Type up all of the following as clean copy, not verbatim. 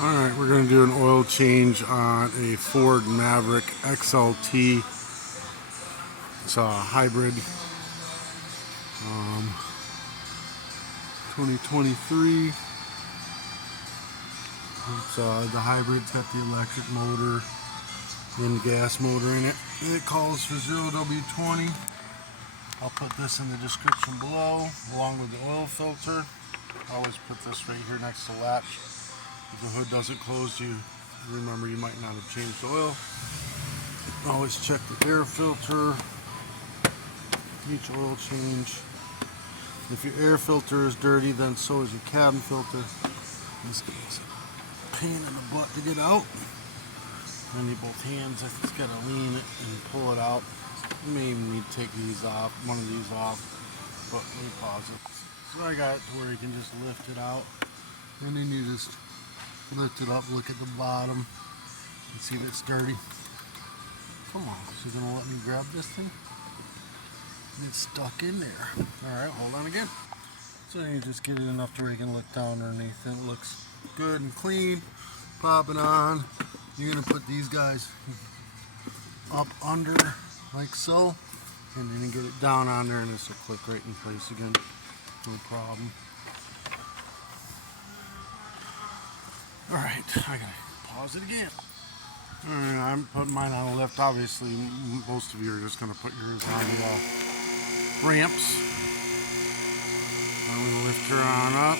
Alright, we're going to do an oil change on a Ford Maverick XLT. It's a hybrid 2023. It's, the hybrid's got the electric motor and the gas motor in it. And it calls for 0W20. I'll put this in the description below along with the oil filter. I always put this right here next to the latch. If the hood doesn't close, you remember you might not have changed the oil. Always check the air filter, each oil change. If your air filter is dirty, then so is your cabin filter. This guy's a pain in the butt to get out. I need both hands. I just gotta lean it and pull it out. You may even need to take these off, one of these off, but let me pause it. So I got it to where you can just lift it out, and then you just lift it up, look at the bottom, and see that it's dirty. Come on, is it gonna let me grab this thing? It's stuck in there. Alright, hold on again. So you just get it enough to where you can look down underneath it. It looks good and clean. Pop it on. You're gonna put these guys up under like so, and then you get it down on there and this will click right in place again. No problem. Alright, I gotta pause it again. Alright, I'm putting mine on the lift. Obviously, most of you are just gonna put yours on the ramps. I'm gonna lift her on up.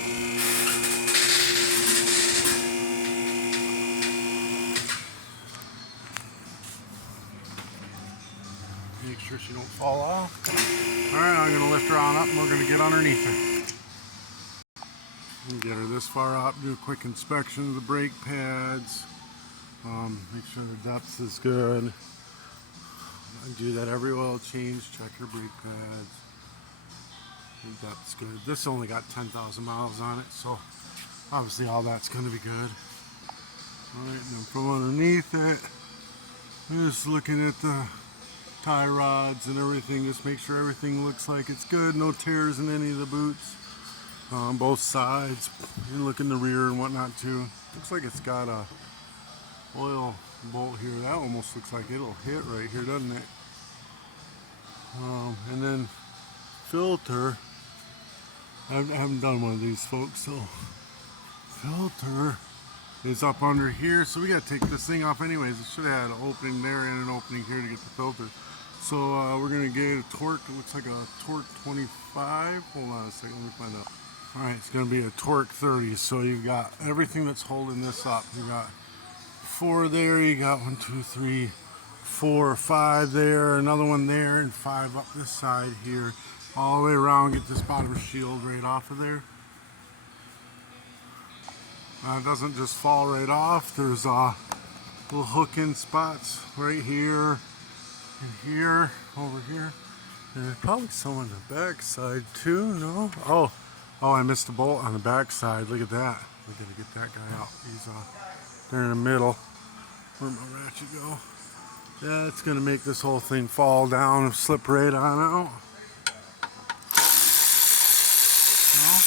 Make sure she don't fall off. Alright, I'm gonna lift her on up and we're gonna get underneath her. And get her this far up, do a quick inspection of the brake pads, make sure the depth is good. I do that every oil change, check your brake pads. The depth's good. This only got 10,000 miles on it, so obviously all that's going to be good. Alright, then from underneath it, I'm just looking at the tie rods and everything, just make sure everything looks like it's good, no tears in any of the boots. On both sides. You look in the rear and whatnot too. Looks like it's got a oil bolt here. That almost looks like it'll hit right here, doesn't it? And then filter. I haven't done one of these, folks. So filter is up under here. So we got to take this thing off anyways. It should have had an opening there and an opening here to get the filter. So we're gonna get a torque. It looks like a torque 25. Hold on a second. Let me find out. Alright, it's going to be a torque 30, so you've got everything that's holding this up. You got 4 there, you got 1, 2, 3, 4, 5 there, another one there, and 5 up this side here. All the way around, get this bottom shield right off of there. It doesn't just fall right off. There's little hook-in spots right here, and here, over here. And there's probably some on the back side too, no? Oh, I missed a bolt on the back side. Look at that. We gotta get that guy out. He's there in the middle. Where'd my ratchet go? Yeah, it's gonna make this whole thing fall down and slip right on out. No?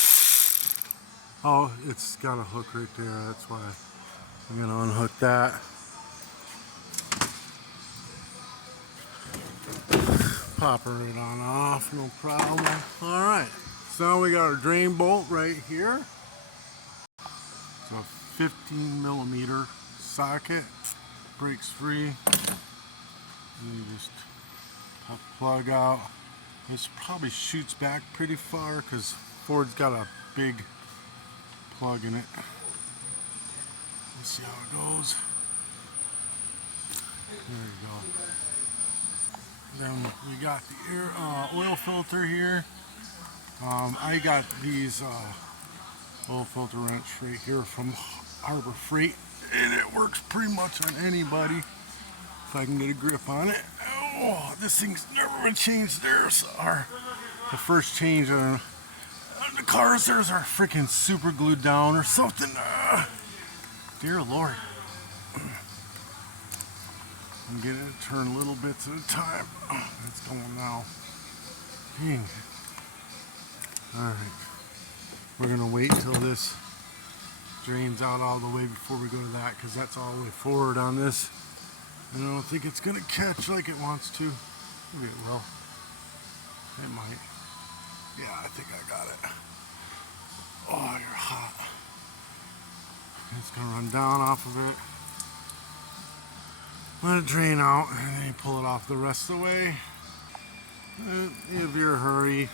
Oh, it's got a hook right there. That's why I'm gonna unhook that. Pop her right on off, no problem. Alright. So now we got our drain bolt right here. It's a 15mm socket. Breaks free. And you just pop the plug out. This probably shoots back pretty far because Ford's got a big plug in it. Let's see how it goes. There you go. Then we got the air, oil filter here. I got these oil filter wrench right here from Harbor Freight, and it works pretty much on anybody if I can get a grip on it. Oh, this thing's never been changed. There's the first change on the cars. There's our freaking super glued down or something. Dear Lord. I'm getting it to turn little bits at a time. It's going now. Dang. Alright. We're going to wait till this drains out all the way before we go to that, because that's all the way forward on this. And I don't think it's going to catch like it wants to. Maybe it will. It might. Yeah, I think I got it. Oh, you're hot. It's going to run down off of it. Let it drain out, and then you pull it off the rest of the way. If you're in a hurry,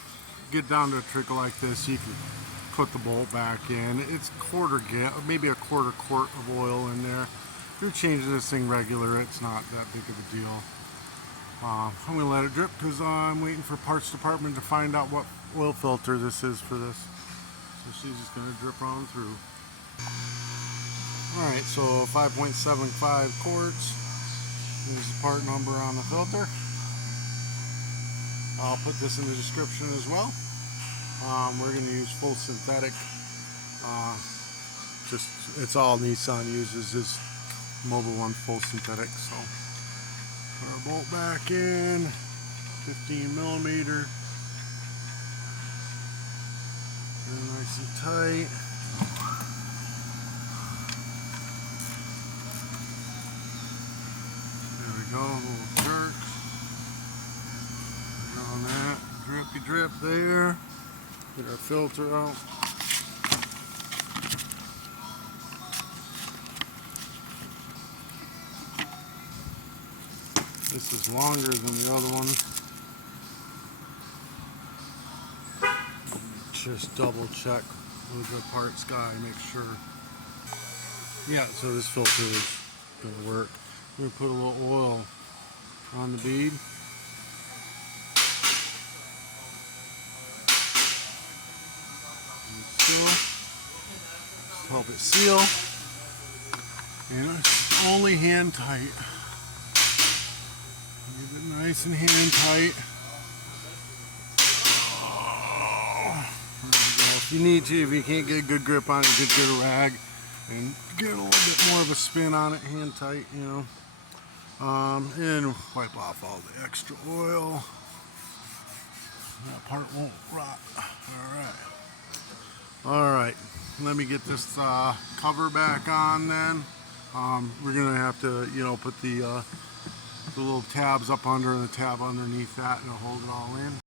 get down to a trickle like this, you can put the bolt back in. It's maybe a quarter quart of oil in there. If you're changing this thing regular, it's not that big of a deal. I'm going to let it drip because I'm waiting for parts department to find out what oil filter this is for this. So she's just going to drip on through. Alright, so 5.75 quarts. There's the part number on the filter. I'll put this in the description as well. We're going to use full synthetic. It's all Nissan uses is Mobil 1 full synthetic. So put our bolt back in, 15 millimeter. Very nice and tight. There we go, a little jerk. On that, drippy drip there. Get our filter out. This is longer than the other one. Just double check with the parts guy, make sure. Yeah, so this filter is going to work. We're going to put a little oil on the bead. Help it seal, and it's only hand tight. Get it nice and hand tight. If you need to, if you can't get a good grip on it, just get a rag and get a little bit more of a spin on it, hand tight, you know. And wipe off all the extra oil. That part won't rot. All right, let me get this cover back on then. We're gonna have to, you know, put the little tabs up under and the tab underneath that, and it'll hold it all in.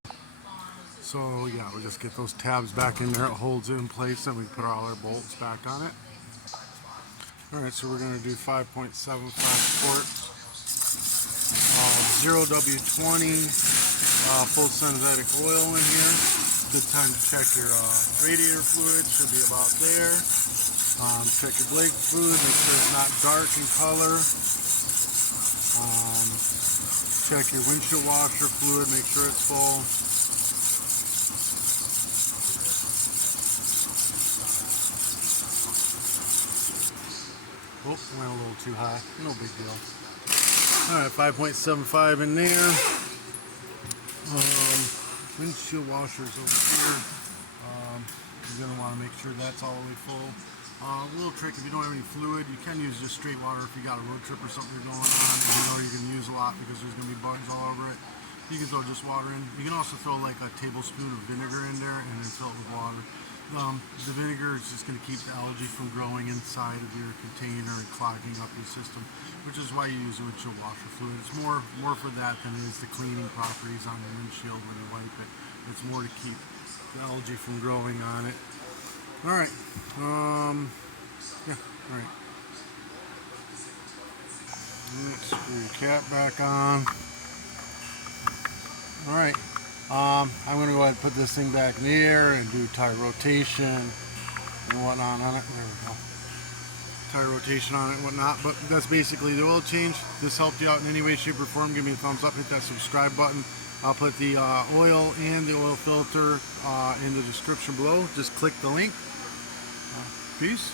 So yeah, we'll just get those tabs back in there. It holds it in place, and we put all our bolts back on it. All right, so we're gonna do 5.75 quarts, 0W20 full synthetic oil in here. Good time to check your radiator fluid, should be about there. Check your brake fluid, make sure it's not dark in color. Check your windshield washer fluid, make sure it's full. Oh, went a little too high, no big deal. Alright, 5.75 in there. Windshield washers over here. You're going to want to make sure that's all the way full. A little trick, if you don't have any fluid, you can use just straight water if you got a road trip or something you're going on, and you know you're going to use a lot because there's going to be bugs all over it. You can throw just water in. You can also throw like a tablespoon of vinegar in there and then fill it with water. The vinegar is just going to keep the algae from growing inside of your container and clogging up your system, which is why you use a windshield washer fluid. It's more for that than it is the cleaning properties on the windshield when you wipe it. It's more to keep the algae from growing on it. All right. Yeah. All right. Let's screw your cap back on. All right. I'm going to go ahead and put this thing back in the air and do tire rotation and whatnot on it. There we go. Tire rotation on it and whatnot. But that's basically the oil change. If this helped you out in any way, shape, or form, give me a thumbs up. Hit that subscribe button. I'll put the oil and the oil filter in the description below. Just click the link. Peace.